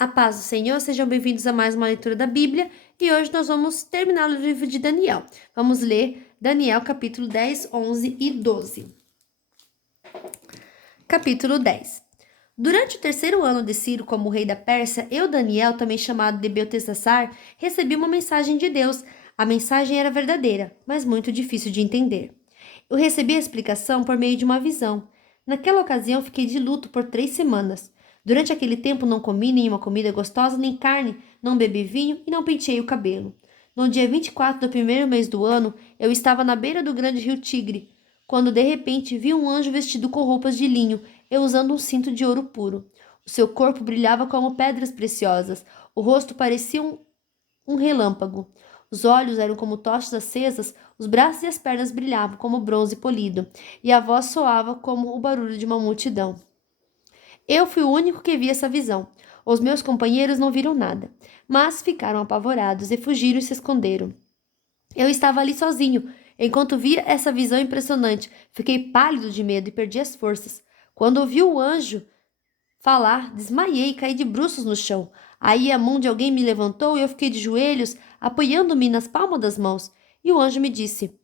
A paz do Senhor, sejam bem-vindos a mais uma leitura da Bíblia e hoje nós vamos terminar o livro de Daniel. Vamos ler Daniel capítulo 10, 11 e 12. Capítulo 10. Durante o terceiro ano de Ciro como rei da Pérsia, eu, Daniel, também chamado de Beltesassar, recebi uma mensagem de Deus. A mensagem era verdadeira, mas muito difícil de entender. Eu recebi a explicação por meio de uma visão. Naquela ocasião, fiquei de luto por 3 semanas. Durante aquele tempo, não comi nenhuma comida gostosa, nem carne, não bebi vinho e não penteei o cabelo. No dia 24 do primeiro mês do ano, eu estava na beira do grande rio Tigre, quando de repente vi um anjo vestido com roupas de linho e usando um cinto de ouro puro. O seu corpo brilhava como pedras preciosas, o rosto parecia um relâmpago. Os olhos eram como tochas acesas, os braços e as pernas brilhavam como bronze polido, e a voz soava como o barulho de uma multidão. Eu fui o único que vi essa visão. Os meus companheiros não viram nada, mas ficaram apavorados e fugiram e se esconderam. Eu estava ali sozinho, enquanto via essa visão impressionante. Fiquei pálido de medo e perdi as forças. Quando ouvi o anjo falar, desmaiei e caí de bruços no chão. Aí a mão de alguém me levantou e eu fiquei de joelhos, apoiando-me nas palmas das mãos. E o anjo me disse: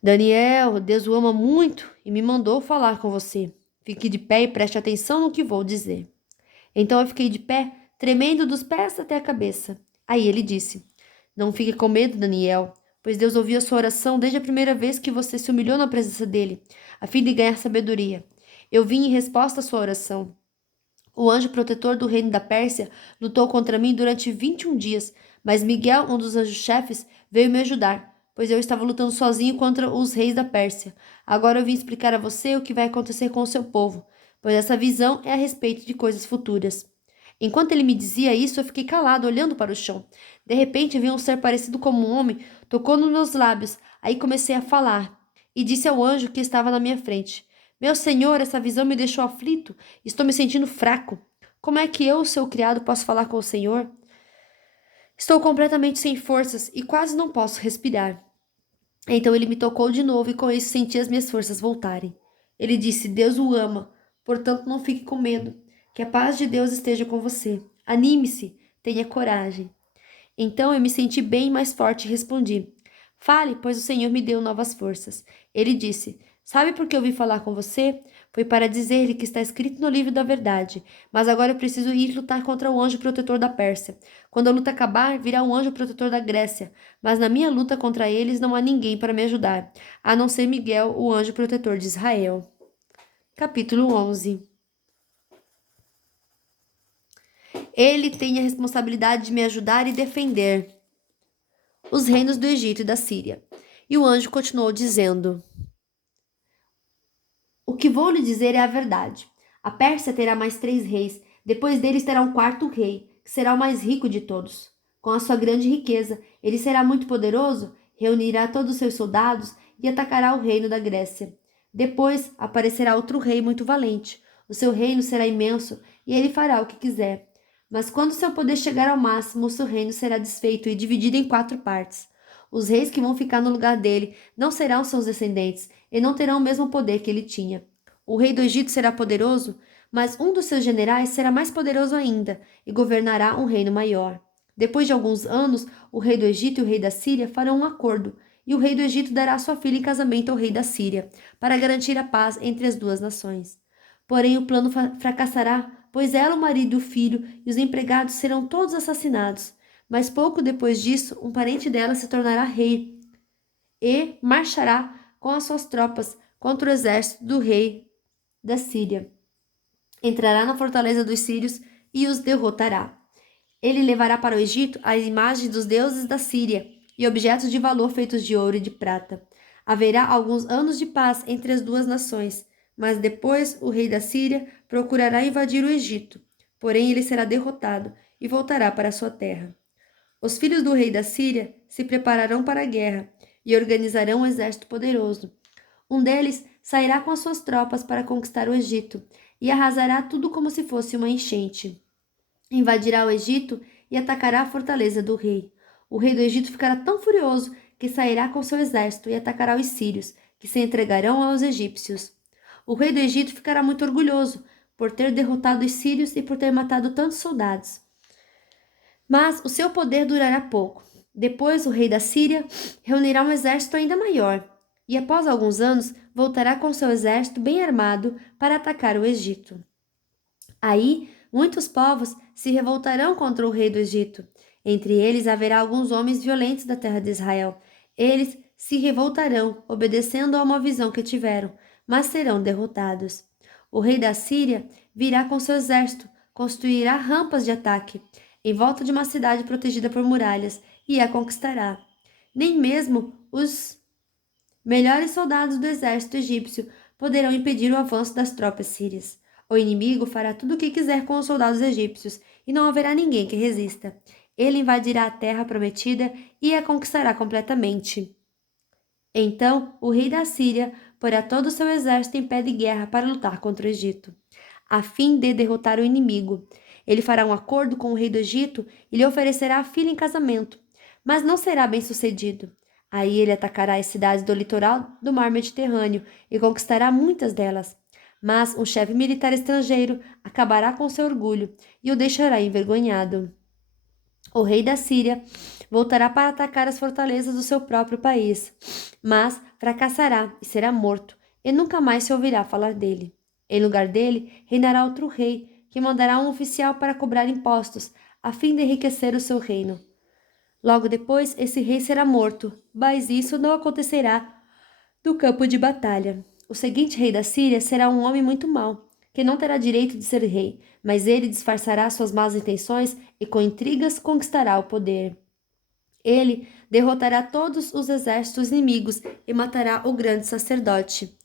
Daniel, Deus o ama muito e me mandou falar com você. Fique de pé e preste atenção no que vou dizer. Então eu fiquei de pé, tremendo dos pés até a cabeça. Aí ele disse: Não fique com medo, Daniel, pois Deus ouviu a sua oração desde a primeira vez que você se humilhou na presença dele, a fim de ganhar sabedoria. Eu vim em resposta à sua oração. O anjo protetor do reino da Pérsia lutou contra mim durante 21 dias, mas Miguel, um dos anjos-chefes, veio me ajudar, pois eu estava lutando sozinho contra os reis da Pérsia. Agora eu vim explicar a você o que vai acontecer com o seu povo, pois essa visão é a respeito de coisas futuras. Enquanto ele me dizia isso, eu fiquei calado, olhando para o chão. De repente, vi um ser parecido como um homem, tocou nos meus lábios. Aí comecei a falar, e disse ao anjo que estava na minha frente: Meu senhor, essa visão me deixou aflito. Estou me sentindo fraco. Como é que eu, seu criado, posso falar com o senhor? Estou completamente sem forças e quase não posso respirar. Então ele me tocou de novo e com isso senti as minhas forças voltarem. Ele disse: Deus o ama, portanto não fique com medo. Que a paz de Deus esteja com você. Anime-se, tenha coragem. Então eu me senti bem mais forte e respondi: Fale, pois o Senhor me deu novas forças. Ele disse: Sabe por que eu vim falar com você? Foi para dizer-lhe que está escrito no livro da verdade. Mas agora eu preciso ir lutar contra o anjo protetor da Pérsia. Quando a luta acabar, virá um anjo protetor da Grécia. Mas na minha luta contra eles não há ninguém para me ajudar, a não ser Miguel, o anjo protetor de Israel. Capítulo 11. Ele tem a responsabilidade de me ajudar e defender os reinos do Egito e da Síria. E o anjo continuou dizendo: O que vou lhe dizer é a verdade. A Pérsia terá mais 3 reis, depois deles terá um quarto rei, que será o mais rico de todos. Com a sua grande riqueza, ele será muito poderoso, reunirá todos os seus soldados e atacará o reino da Grécia. Depois aparecerá outro rei muito valente. O seu reino será imenso e ele fará o que quiser. Mas quando seu poder chegar ao máximo, o seu reino será desfeito e dividido em 4 partes. Os reis que vão ficar no lugar dele não serão seus descendentes e não terão o mesmo poder que ele tinha. O rei do Egito será poderoso, mas um dos seus generais será mais poderoso ainda e governará um reino maior. Depois de alguns anos, o rei do Egito e o rei da Síria farão um acordo, e o rei do Egito dará sua filha em casamento ao rei da Síria, para garantir a paz entre as duas nações. Porém, o plano fracassará, pois ela, o marido e o filho e os empregados serão todos assassinados. Mas pouco depois disso, um parente dela se tornará rei e marchará com as suas tropas contra o exército do rei da Síria. Entrará na fortaleza dos sírios e os derrotará. Ele levará para o Egito as imagens dos deuses da Síria e objetos de valor feitos de ouro e de prata. Haverá alguns anos de paz entre as duas nações, mas depois o rei da Síria procurará invadir o Egito. Porém, ele será derrotado e voltará para sua terra. Os filhos do rei da Síria se prepararão para a guerra e organizarão um exército poderoso. Um deles sairá com as suas tropas para conquistar o Egito e arrasará tudo como se fosse uma enchente. Invadirá o Egito e atacará a fortaleza do rei. O rei do Egito ficará tão furioso que sairá com seu exército e atacará os sírios, que se entregarão aos egípcios. O rei do Egito ficará muito orgulhoso, por ter derrotado os sírios e por ter matado tantos soldados. Mas o seu poder durará pouco. Depois, o rei da Síria reunirá um exército ainda maior, e após alguns anos voltará com seu exército bem armado para atacar o Egito. Aí, muitos povos se revoltarão contra o rei do Egito. Entre eles haverá alguns homens violentos da terra de Israel. Eles se revoltarão, obedecendo a uma visão que tiveram, mas serão derrotados. O rei da Síria virá com seu exército, construirá rampas de ataque em volta de uma cidade protegida por muralhas e a conquistará. Nem mesmo os melhores soldados do exército egípcio poderão impedir o avanço das tropas sírias. O inimigo fará tudo o que quiser com os soldados egípcios e não haverá ninguém que resista. Ele invadirá a terra prometida e a conquistará completamente. Então, o rei da Síria porá todo o seu exército em pé de guerra para lutar contra o Egito, a fim de derrotar o inimigo. Ele fará um acordo com o rei do Egito e lhe oferecerá a filha em casamento, mas não será bem sucedido. Aí ele atacará as cidades do litoral do mar Mediterrâneo e conquistará muitas delas. Mas um chefe militar estrangeiro acabará com seu orgulho e o deixará envergonhado. O rei da Síria voltará para atacar as fortalezas do seu próprio país, mas fracassará e será morto, e nunca mais se ouvirá falar dele. Em lugar dele, reinará outro rei, que mandará um oficial para cobrar impostos, a fim de enriquecer o seu reino. Logo depois, esse rei será morto, mas isso não acontecerá no campo de batalha. O seguinte rei da Síria será um homem muito mau, que não terá direito de ser rei, mas ele disfarçará suas más intenções e com intrigas conquistará o poder. Ele derrotará todos os exércitos inimigos e matará o grande sacerdote.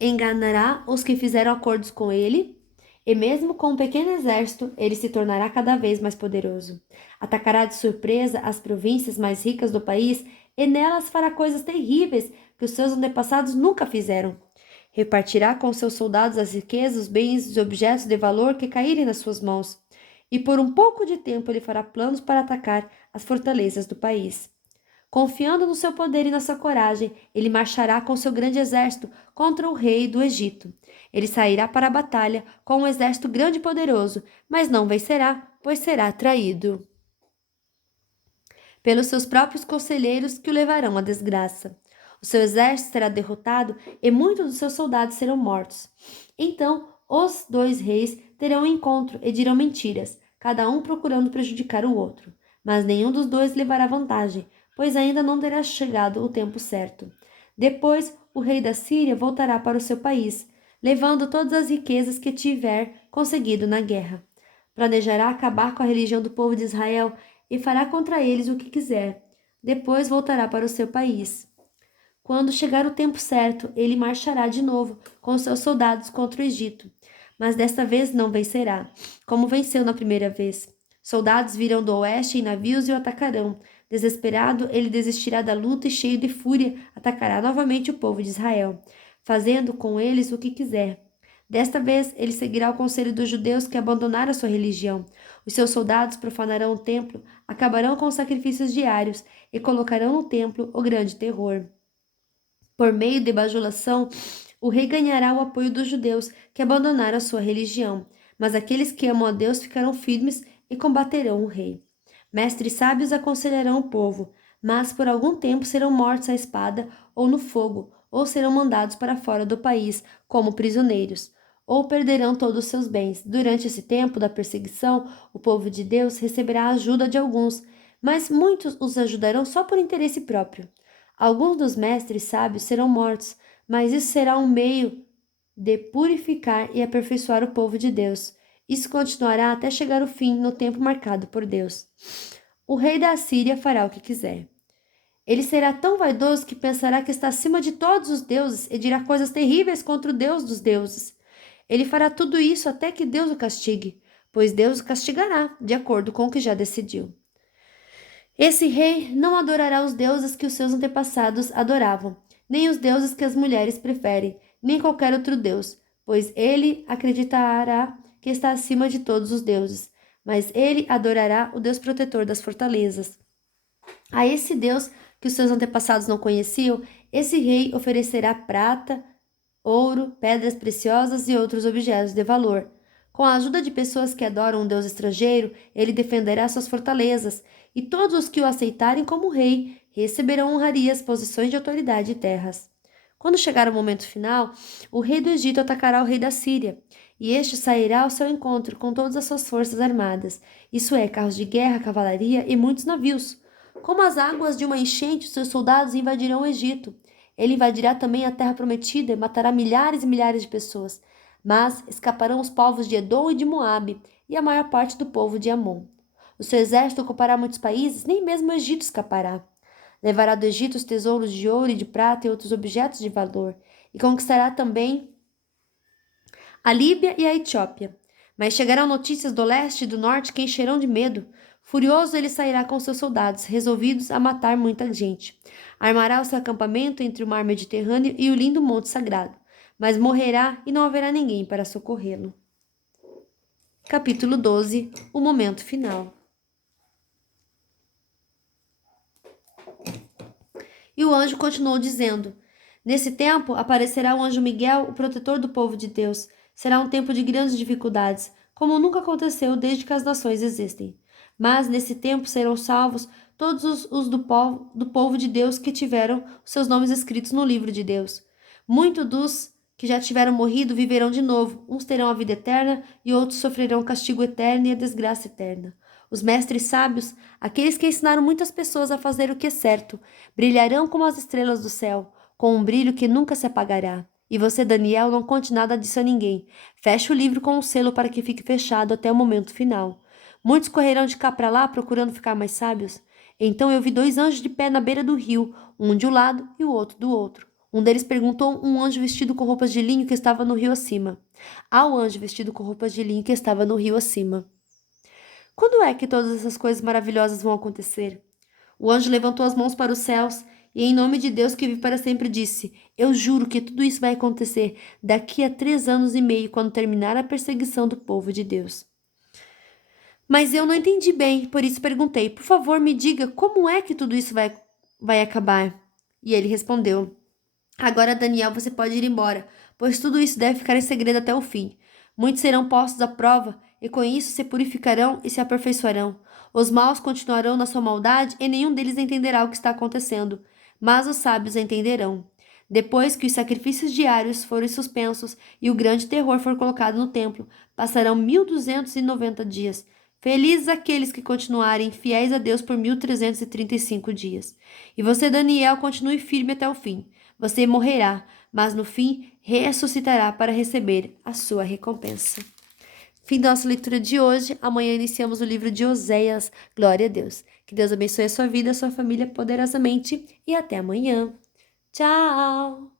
Enganará os que fizeram acordos com ele, e mesmo com um pequeno exército, ele se tornará cada vez mais poderoso. Atacará de surpresa as províncias mais ricas do país e nelas fará coisas terríveis que os seus antepassados nunca fizeram. Repartirá com seus soldados as riquezas, os bens e os objetos de valor que caírem nas suas mãos. E por um pouco de tempo ele fará planos para atacar as fortalezas do país. Confiando no seu poder e na sua coragem, ele marchará com seu grande exército contra o rei do Egito. Ele sairá para a batalha com um exército grande e poderoso, mas não vencerá, pois será traído pelos seus próprios conselheiros que o levarão à desgraça. O seu exército será derrotado e muitos dos seus soldados serão mortos. Então, os dois reis terão um encontro e dirão mentiras, cada um procurando prejudicar o outro. Mas nenhum dos dois levará vantagem, pois ainda não terá chegado o tempo certo. Depois, o rei da Síria voltará para o seu país, levando todas as riquezas que tiver conseguido na guerra. Planejará acabar com a religião do povo de Israel e fará contra eles o que quiser. Depois voltará para o seu país. Quando chegar o tempo certo, ele marchará de novo com seus soldados contra o Egito. Mas desta vez não vencerá, como venceu na primeira vez. Soldados virão do oeste em navios e o atacarão. Desesperado, ele desistirá da luta e, cheio de fúria, atacará novamente o povo de Israel, fazendo com eles o que quiser. Desta vez, ele seguirá o conselho dos judeus que abandonaram a sua religião. Os seus soldados profanarão o templo, acabarão com os sacrifícios diários e colocarão no templo o grande terror. Por meio de bajulação, o rei ganhará o apoio dos judeus que abandonaram a sua religião, mas aqueles que amam a Deus ficarão firmes e combaterão o rei. Mestres sábios aconselharão o povo, mas por algum tempo serão mortos à espada ou no fogo, ou serão mandados para fora do país como prisioneiros, ou perderão todos os seus bens. Durante esse tempo da perseguição, o povo de Deus receberá a ajuda de alguns, mas muitos os ajudarão só por interesse próprio. Alguns dos mestres sábios serão mortos, mas isso será um meio de purificar e aperfeiçoar o povo de Deus. Isso continuará até chegar o fim no tempo marcado por Deus. O rei da Assíria fará o que quiser. Ele será tão vaidoso que pensará que está acima de todos os deuses e dirá coisas terríveis contra o Deus dos deuses. Ele fará tudo isso até que Deus o castigue, pois Deus o castigará, de acordo com o que já decidiu. Esse rei não adorará os deuses que os seus antepassados adoravam, nem os deuses que as mulheres preferem, nem qualquer outro deus, pois ele acreditará que está acima de todos os deuses, mas ele adorará o Deus protetor das fortalezas. A esse Deus que os seus antepassados não conheciam, esse rei oferecerá prata, ouro, pedras preciosas e outros objetos de valor. Com a ajuda de pessoas que adoram um Deus estrangeiro, ele defenderá suas fortalezas, e todos os que o aceitarem como rei receberão honrarias, posições de autoridade e terras. Quando chegar o momento final, o rei do Egito atacará o rei da Síria, e este sairá ao seu encontro com todas as suas forças armadas, isso é, carros de guerra, cavalaria e muitos navios. Como as águas de uma enchente, seus soldados invadirão o Egito. Ele invadirá também a terra prometida e matará milhares e milhares de pessoas. Mas escaparão os povos de Edom e de Moabe, e a maior parte do povo de Amon. O seu exército ocupará muitos países, nem mesmo o Egito escapará. Levará do Egito os tesouros de ouro e de prata e outros objetos de valor, e conquistará também a Líbia e a Etiópia. Mas chegarão notícias do leste e do norte que encherão de medo. Furioso, ele sairá com seus soldados, resolvidos a matar muita gente. Armará o seu acampamento entre o mar Mediterrâneo e o lindo monte sagrado, mas morrerá e não haverá ninguém para socorrê-lo. Capítulo 12. O momento final. E o anjo continuou dizendo: Nesse tempo aparecerá o anjo Miguel, o protetor do povo de Deus. Será um tempo de grandes dificuldades, como nunca aconteceu desde que as nações existem. Mas nesse tempo serão salvos todos os do povo de Deus que tiveram os seus nomes escritos no livro de Deus. Muitos dos que já tiveram morrido viverão de novo. Uns terão a vida eterna e outros sofrerão o castigo eterno e a desgraça eterna. Os mestres sábios, aqueles que ensinaram muitas pessoas a fazer o que é certo, brilharão como as estrelas do céu, com um brilho que nunca se apagará. E você, Daniel, não conte nada disso a ninguém. Feche o livro com um selo para que fique fechado até o momento final. Muitos correrão de cá para lá procurando ficar mais sábios. Então eu vi 2 anjos de pé na beira do rio, um de um lado e o outro do outro. Um deles perguntou um anjo vestido com roupas de linho que estava no rio acima. Ao anjo vestido com roupas de linho que estava no rio acima: Quando é que todas essas coisas maravilhosas vão acontecer? O anjo levantou as mãos para os céus e, em nome de Deus que vive para sempre, disse: Eu juro que tudo isso vai acontecer daqui a 3 anos e meio, quando terminar a perseguição do povo de Deus. Mas eu não entendi bem, por isso perguntei: Por favor, me diga como é que tudo isso vai acabar? E ele respondeu: Agora, Daniel, você pode ir embora, pois tudo isso deve ficar em segredo até o fim. Muitos serão postos à prova, e com isso se purificarão e se aperfeiçoarão. Os maus continuarão na sua maldade, e nenhum deles entenderá o que está acontecendo, mas os sábios entenderão. Depois que os sacrifícios diários forem suspensos e o grande terror for colocado no templo, passarão 1290 dias. Felizes aqueles que continuarem fiéis a Deus por 1335 dias. E você, Daniel, continue firme até o fim. Você morrerá, mas no fim ressuscitará para receber a sua recompensa. Fim da nossa leitura de hoje. Amanhã iniciamos o livro de Oséias. Glória a Deus. Que Deus abençoe a sua vida, a sua família poderosamente e até amanhã. Tchau!